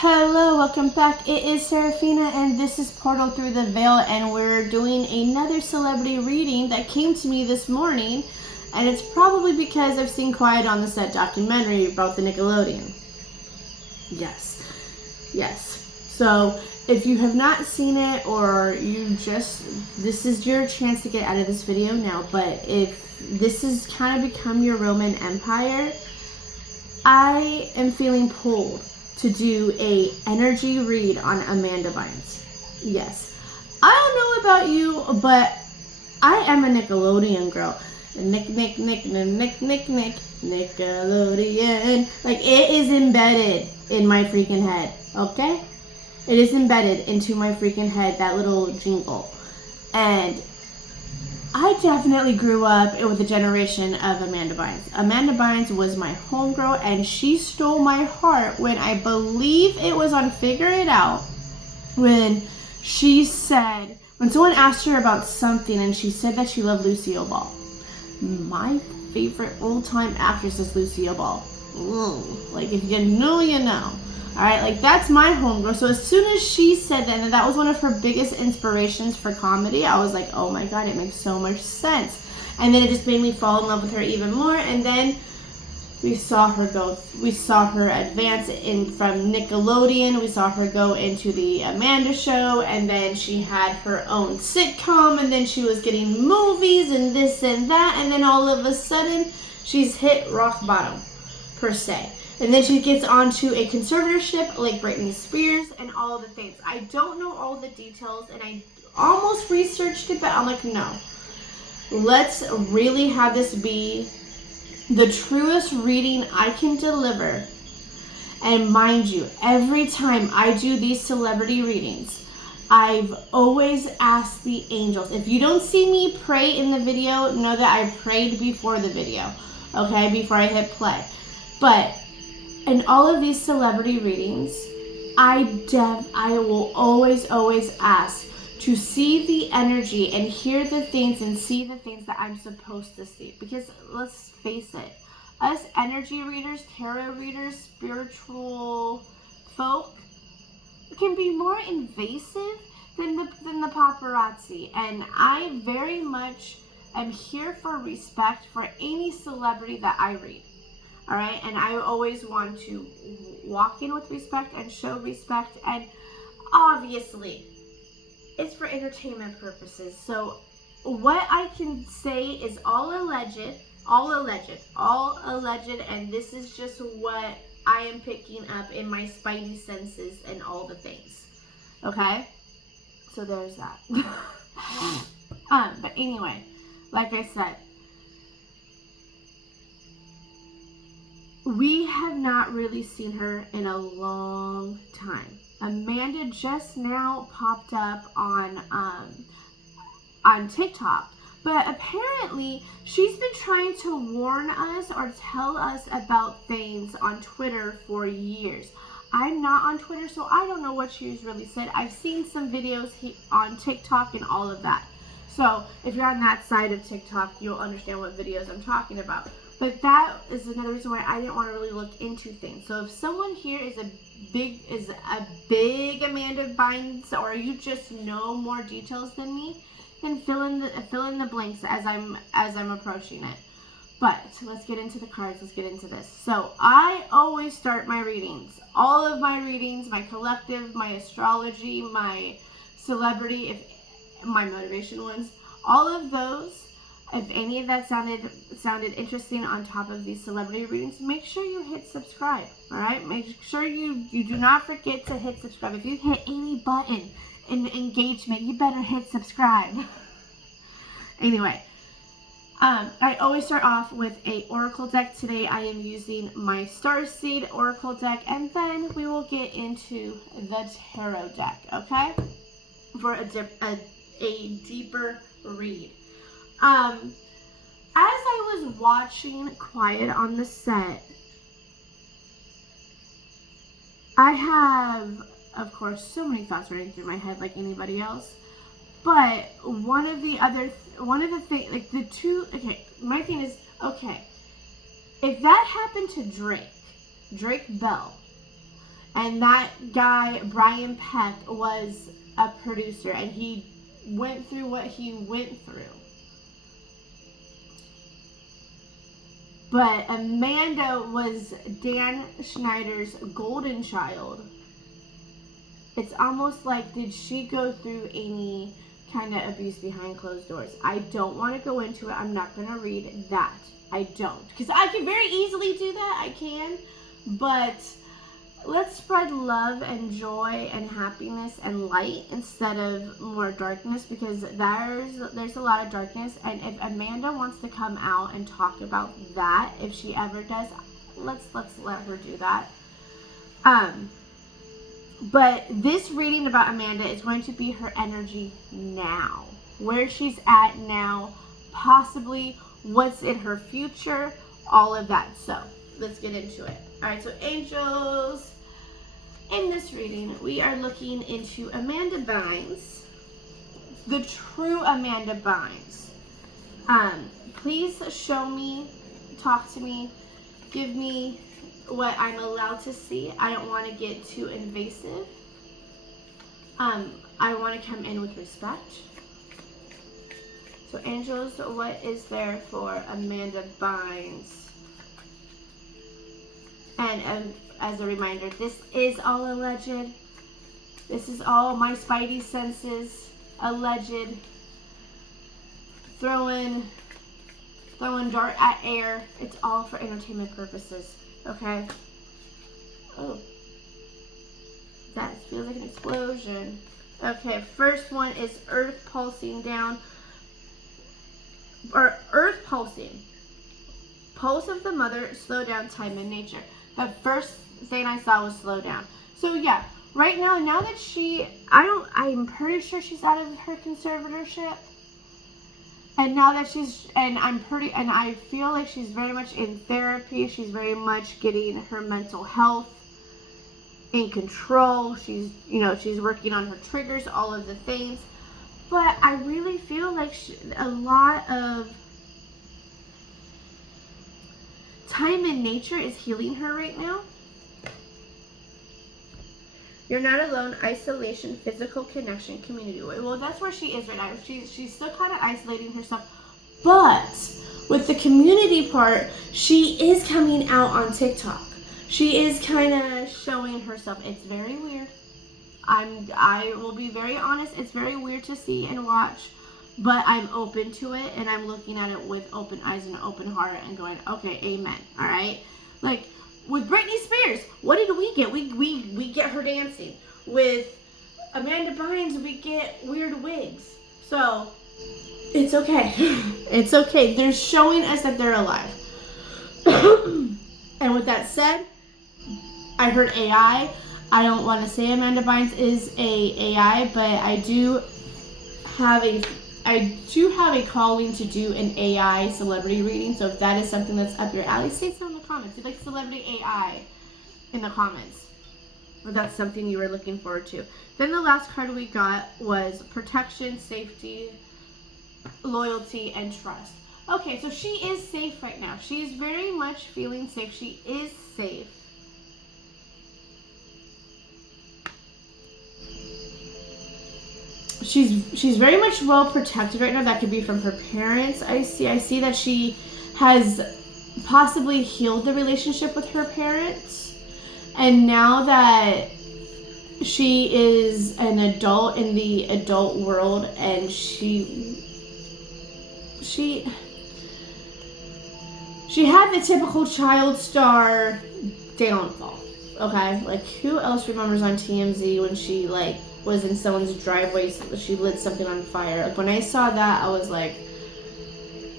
Hello, welcome back. It is Serafina and this is Portal Through the Veil, and we're doing another celebrity reading that came to me this morning, and it's probably because I've seen Quiet on the Set documentary about the Nickelodeon. Yes. So if you have not seen it, or this is your chance to get out of this video now, but if this has kind of become your Roman Empire, I am feeling pulled to do a energy read on Amanda Bynes. Yes. I don't know about you, but I am a Nickelodeon girl. Nickelodeon. Like, it is embedded in my freaking head, okay? It is embedded into my freaking head, that little jingle. And I definitely grew up with a generation of Amanda Bynes. Amanda Bynes was my homegirl, and she stole my heart when I believe it was on Figure It Out, when she said, when someone asked her about something and she said that she loved Lucille Ball. My favorite old-time actress is Lucille Ball. Like, if you know, you know. Alright, like, that's my homegirl. So as soon as she said that, and that was one of her biggest inspirations for comedy, I was like, oh my god, it makes so much sense. And then it just made me fall in love with her even more. And then we saw her advance from Nickelodeon. We saw her go into the Amanda Show, and then she had her own sitcom, and then she was getting movies and this and that, and then all of a sudden she's hit rock bottom, per se. And then she gets onto a conservatorship like Britney Spears and all of the things. I don't know all the details, and I almost researched it, but I'm like, no. Let's really have this be the truest reading I can deliver. And mind you, every time I do these celebrity readings, I've always asked the angels. If you don't see me pray in the video, know that I prayed before the video, okay, before I hit play. But in all of these celebrity readings, I will always ask to see the energy and hear the things and see the things that I'm supposed to see. Because let's face it, us energy readers, tarot readers, spiritual folk can be more invasive than the paparazzi. And I very much am here for respect for any celebrity that I read. All right, and I always want to walk in with respect and show respect, and obviously it's for entertainment purposes. So what I can say is all alleged, and this is just what I am picking up in my spidey senses and all the things. Okay, so there's that. But anyway, like I said, we have not really seen her in a long time. Amanda just now popped up on TikTok, but apparently she's been trying to warn us or tell us about things on Twitter for years. I'm not on Twitter, so I don't know what she's really said. I've seen some videos on TikTok and all of that. So if you're on that side of TikTok, you'll understand what videos I'm talking about. But that is another reason why I didn't want to really look into things. So if someone here is a big Amanda Bynes, or you just know more details than me, then fill in the blanks as I'm approaching it. But let's get into the cards. Let's get into this. So I always start my readings, all of my readings, my collective, my astrology, my celebrity, my motivation ones, all of those. If any of that sounded interesting on top of these celebrity readings, make sure you hit subscribe, all right? Make sure you do not forget to hit subscribe. If you hit any button in engagement, you better hit subscribe. Anyway, I always start off with a oracle deck. Today I am using my Starseed oracle deck, and then we will get into the tarot deck, okay? For a deeper read. As I was watching Quiet on the Set, I have, of course, so many thoughts running through my head like anybody else. But my thing is, okay, if that happened to Drake Bell, And that guy, Brian Peck, was a producer, and he went through what he went through. But Amanda was Dan Schneider's golden child. It's almost like, did she go through any kind of abuse behind closed doors? I don't want to go into it. I'm not going to read that. I don't. Because I can very easily do that. I can. But let's spread love and joy and happiness and light instead of more darkness, because there's a lot of darkness. And if Amanda wants to come out and talk about that, if she ever does, let's let her do that. But this reading about Amanda is going to be her energy now, where she's at now, possibly what's in her future, all of that. So let's get into it. All right, so angels, in this reading, we are looking into Amanda Bynes, the true Amanda Bynes. Please show me, talk to me, give me what I'm allowed to see. I don't want to get too invasive. I want to come in with respect. So angels, what is there for Amanda Bynes? And as a reminder, this is all alleged. This is all my spidey senses alleged. Throwing dart at air. It's all for entertainment purposes. Okay? Oh. That feels like an explosion. Okay, first one is earth pulsing down. Or earth pulsing. Pulse of the mother, slow down time in nature. The first thing I saw was slow down. So yeah, right now that I'm pretty sure she's out of her conservatorship. And now that I feel like she's very much in therapy. She's very much getting her mental health in control. She's working on her triggers, all of the things. But I really feel like a lot of time in nature is healing her right now. You're not alone. Isolation, physical connection, community. Well, that's where she is right now. She's still kind of isolating herself. But with the community part, she is coming out on TikTok. She is kind of showing herself. It's very weird. I will be very honest. It's very weird to see and watch. But I'm open to it, and I'm looking at it with open eyes and an open heart and going, okay, amen. All right? Like, with Britney Spears, what did we get? We get her dancing. With Amanda Bynes, we get weird wigs. So, it's okay. It's okay. They're showing us that they're alive. And with that said, I heard AI. I don't want to say Amanda Bynes is a AI, but I do have a calling to do an AI celebrity reading. So if that is something that's up your alley, say so in the comments. You'd like celebrity AI in the comments. Or that's something you were looking forward to. Then the last card we got was protection, safety, loyalty, and trust. Okay, so she is safe right now. She is very much feeling safe. She is safe. She's very much well protected right now. That could be from her parents. I see that she has possibly healed the relationship with her parents. And now that she is an adult in the adult world, and she had the typical child star downfall. Okay? Like, who else remembers on TMZ when she was in someone's driveway, she lit something on fire? Like, when I saw that, I was like,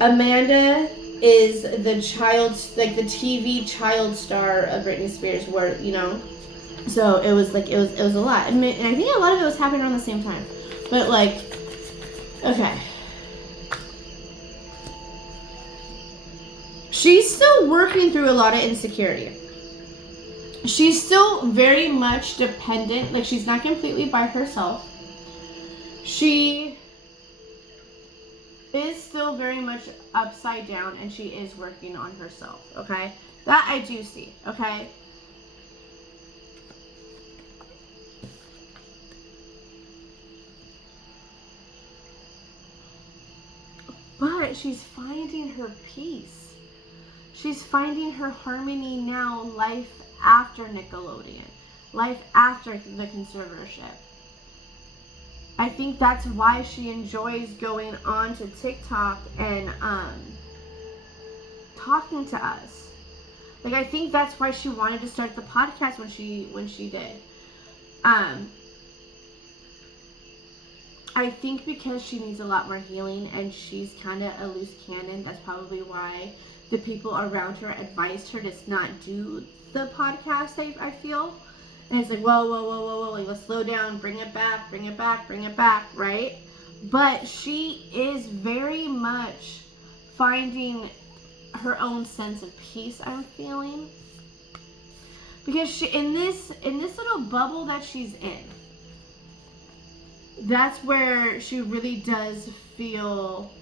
Amanda is the child, like the TV child star of Britney Spears, where, so it was a lot. And I think a lot of it was happening around the same time. But okay. She's still working through a lot of insecurity. She's still very much dependent. Like, she's not completely by herself. She is still very much upside down, and she is working on herself, okay? That I do see, okay? But she's finding her peace. She's finding her harmony now, life after Nickelodeon, life after the conservatorship. I think that's why she enjoys going on to TikTok and talking to us. Like, I think that's why she wanted to start the podcast when she did. I think because she needs a lot more healing and she's kind of a loose cannon. That's probably why the people around her advised her to not do the podcast, I feel. And it's like, whoa, like, let's slow down, bring it back, right? But she is very much finding her own sense of peace, I'm feeling. Because she, in this little bubble that she's in, that's where she really does feel,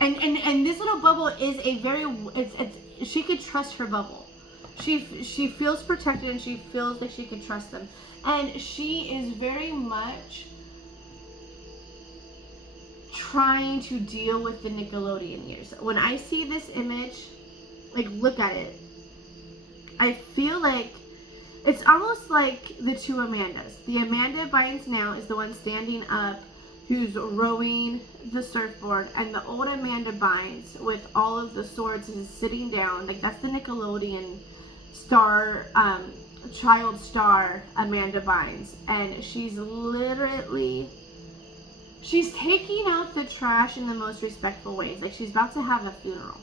and this little bubble is a very, she could trust her bubble. She feels protected and she feels like she can trust them. And she is very much trying to deal with the Nickelodeon years. When I see this image, like, look at it, I feel like it's almost like the two Amandas. The Amanda Bynes now is the one standing up who's rowing the surfboard, and the old Amanda Bynes with all of the swords is sitting down. Like, that's the Nickelodeon star, child star Amanda Bynes. And she's literally, she's taking out the trash in the most respectful ways. Like, she's about to have a funeral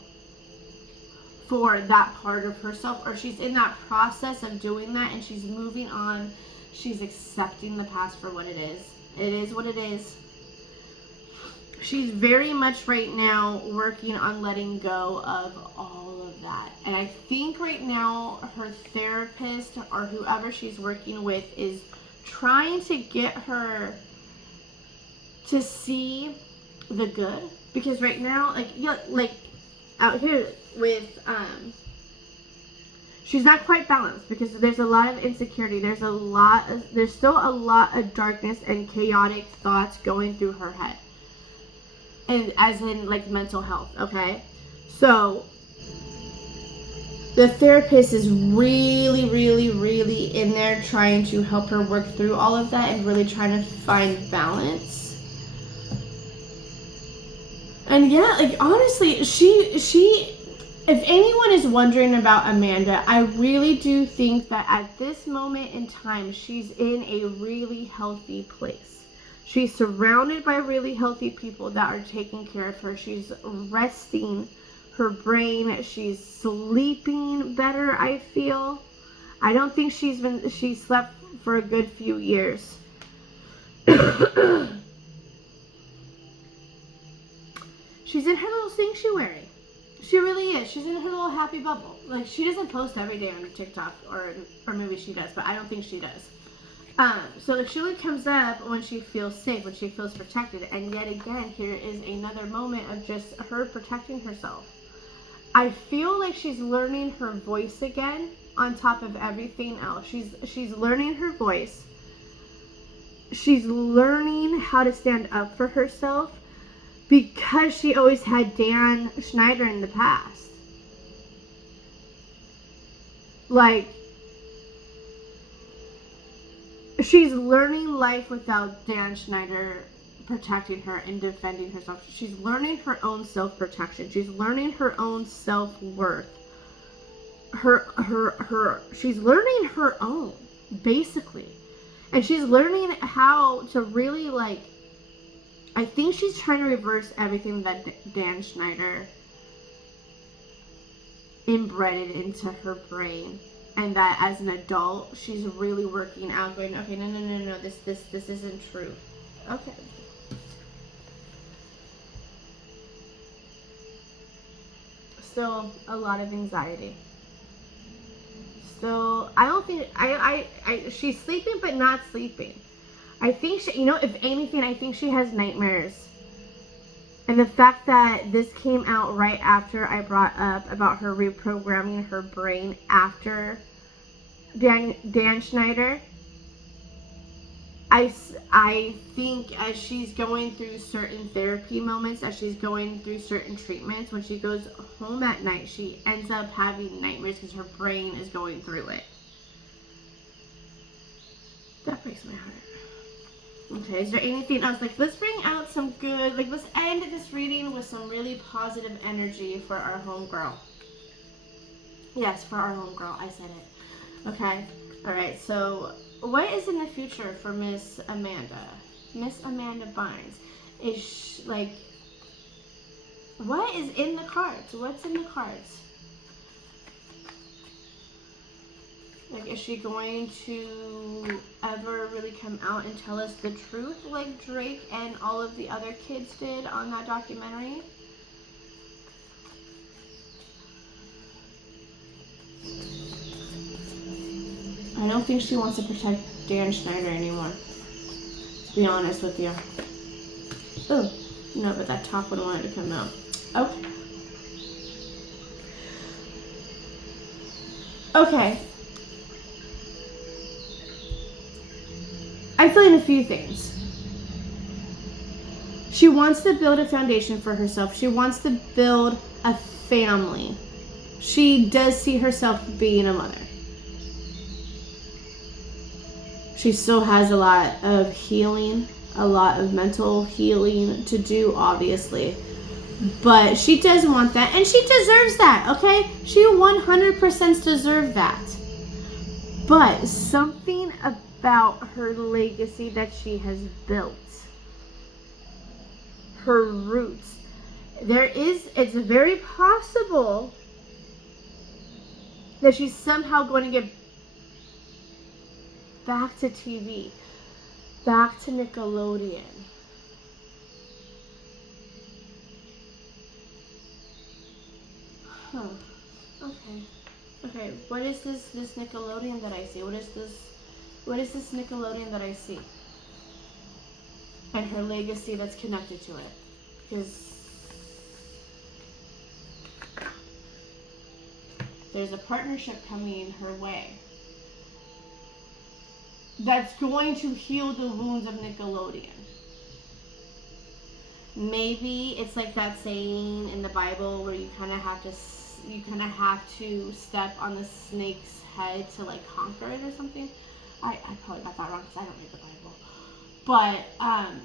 for that part of herself, or she's in that process of doing that, and she's moving on. She's accepting the past for what it is. It is what it is. She's very much right now working on letting go of all of that. And I think right now her therapist or whoever she's working with is trying to get her to see the good. Because right now, like, you know, like out here with, she's not quite balanced because there's a lot of insecurity. There's still a lot of darkness and chaotic thoughts going through her head. And as in, like, mental health, okay? So the therapist is really, really, really in there trying to help her work through all of that and really trying to find balance. And yeah, like, honestly, she if anyone is wondering about Amanda, I really do think that at this moment in time, she's in a really healthy place. She's surrounded by really healthy people that are taking care of her. She's resting her brain. She's sleeping better, I feel. I don't think she slept for a good few years. She's in her little sanctuary. She really is. She's in her little happy bubble. Like, she doesn't post every day on TikTok, or maybe she does, but I don't think she does. So the Shula comes up when she feels safe, when she feels protected, and yet again, here is another moment of just her protecting herself. I feel like she's learning her voice again on top of everything else. She's learning her voice. She's learning how to stand up for herself because she always had Dan Schneider in the past. Like, she's learning life without Dan Schneider protecting her and defending herself. She's learning her own self-protection. She's learning her own self-worth. She's learning her own, basically. And she's learning how to really, like, I think she's trying to reverse everything that Dan Schneider inbred into her brain. And that as an adult, she's really working out, going, okay, no, this isn't true. Okay. Still a lot of anxiety. Still, I don't think, she's sleeping but not sleeping. I think she, if anything, I think she has nightmares. And the fact that this came out right after I brought up about her reprogramming her brain after Dan Schneider, I think as she's going through certain therapy moments, as she's going through certain treatments, when she goes home at night, she ends up having nightmares because her brain is going through it. That breaks my heart. Okay, is there anything else? Like, let's bring out some good, like, let's end this reading with some really positive energy for our homegirl. Yes, for our homegirl. I said it. Okay. All right, so what is in the future for Miss Amanda? Miss Amanda Bynes. Is she, like, what is in the cards? What's in the cards? Like, is she going to ever really come out and tell us the truth like Drake and all of the other kids did on that documentary? I don't think she wants to protect Dan Schneider anymore, to be honest with you. Oh, no, but that top one wanted to come out. Okay. Okay. I'm feeling a few things. She wants to build a foundation for herself. She wants to build a family. She does see herself being a mother. She still has a lot of healing, a lot of mental healing to do, obviously. But she does want that, and she deserves that, okay? She 100% deserves that. But something about her legacy that she has built, her roots, it's very possible that she's somehow going to get back to TV, back to Nickelodeon. Huh. Okay, what is this Nickelodeon that I see? What is this Nickelodeon that I see? And her legacy that's connected to it. Because there's a partnership coming her way that's going to heal the wounds of Nickelodeon. Maybe it's like that saying in the Bible where you kind of have to step on the snake's head to like conquer it or something. I probably got that wrong because I don't read the Bible. But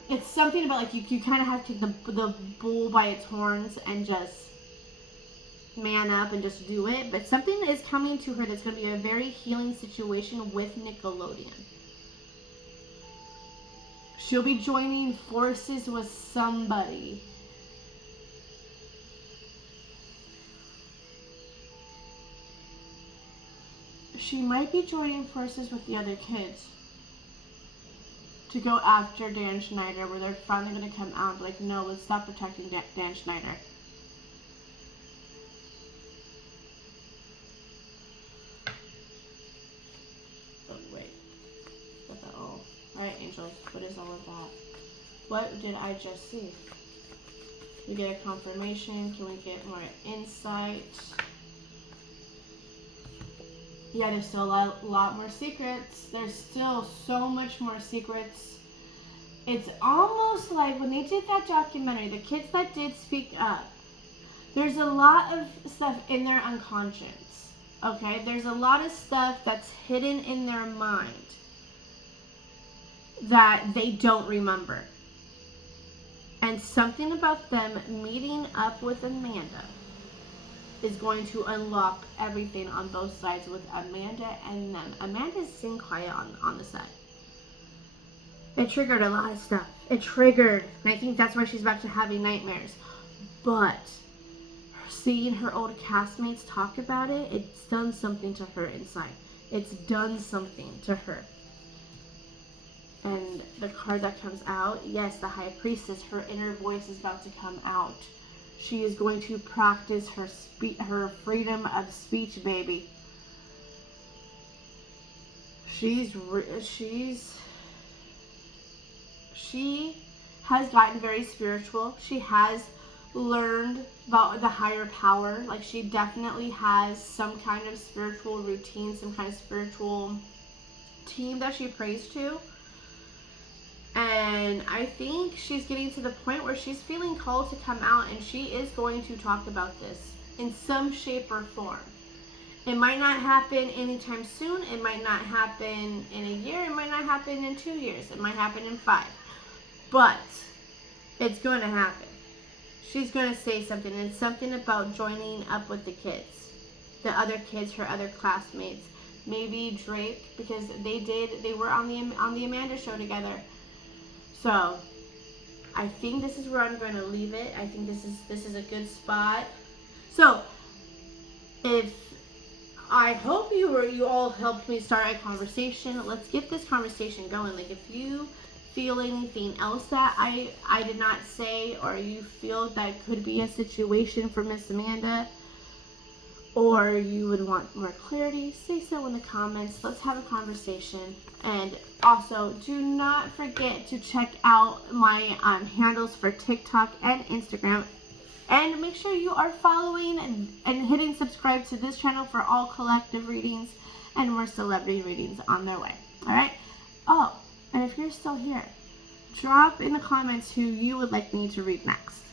it's something about like you kind of have to take the bull by its horns and just man up and just do it. But something is coming to her that's going to be a very healing situation with Nickelodeon. She'll be joining forces with somebody. She might be joining forces with the other kids to go after Dan Schneider, where they're finally going to come out and be like, no, let's stop protecting Dan Schneider. Oh, wait. What the, oh. Alright, angels, what is all of that? What did I just see? Can we get a confirmation? Can we get more insight? Yeah, there's still a lot more secrets. There's still so much more secrets. It's almost like when they did that documentary, the kids that did speak up, there's a lot of stuff in their unconscious, okay? There's a lot of stuff that's hidden in their mind that they don't remember. And something about them meeting up with Amanda is going to unlock everything on both sides with Amanda and them. Amanda's sitting quiet on the set. It triggered a lot of stuff. And I think that's why she's back to having nightmares. But seeing her old castmates talk about it, it's done something to her inside. It's done something to her. And the card that comes out, yes, the High Priestess, her inner voice is about to come out. She is going to practice her freedom of speech, baby. She has gotten very spiritual. She has learned about the higher power. Like, she definitely has some kind of spiritual routine, some kind of spiritual team that she prays to. And I think she's getting to the point where she's feeling called to come out, and she is going to talk about this in some shape or form. It might not happen anytime soon. It might not happen in a year. It might not happen in 2 years. It might happen in 5. But it's going to happen. She's going to say something. And it's something about joining up with the kids. The other kids, her other classmates. Maybe Drake, because they were on the Amanda show together. So I think this is where I'm going to leave it. I think this is a good spot. So I hope you all helped me start a conversation. Let's get this conversation going. Like, if you feel anything else that I did not say, or you feel that could be a situation for Miss Amanda, or you would want more clarity, say so in the comments. Let's have a conversation. And also, do not forget to check out my handles for TikTok and Instagram. And make sure you are following and hitting subscribe to this channel for all collective readings and more celebrity readings on their way. Alright? Oh, and if you're still here, drop in the comments who you would like me to read next.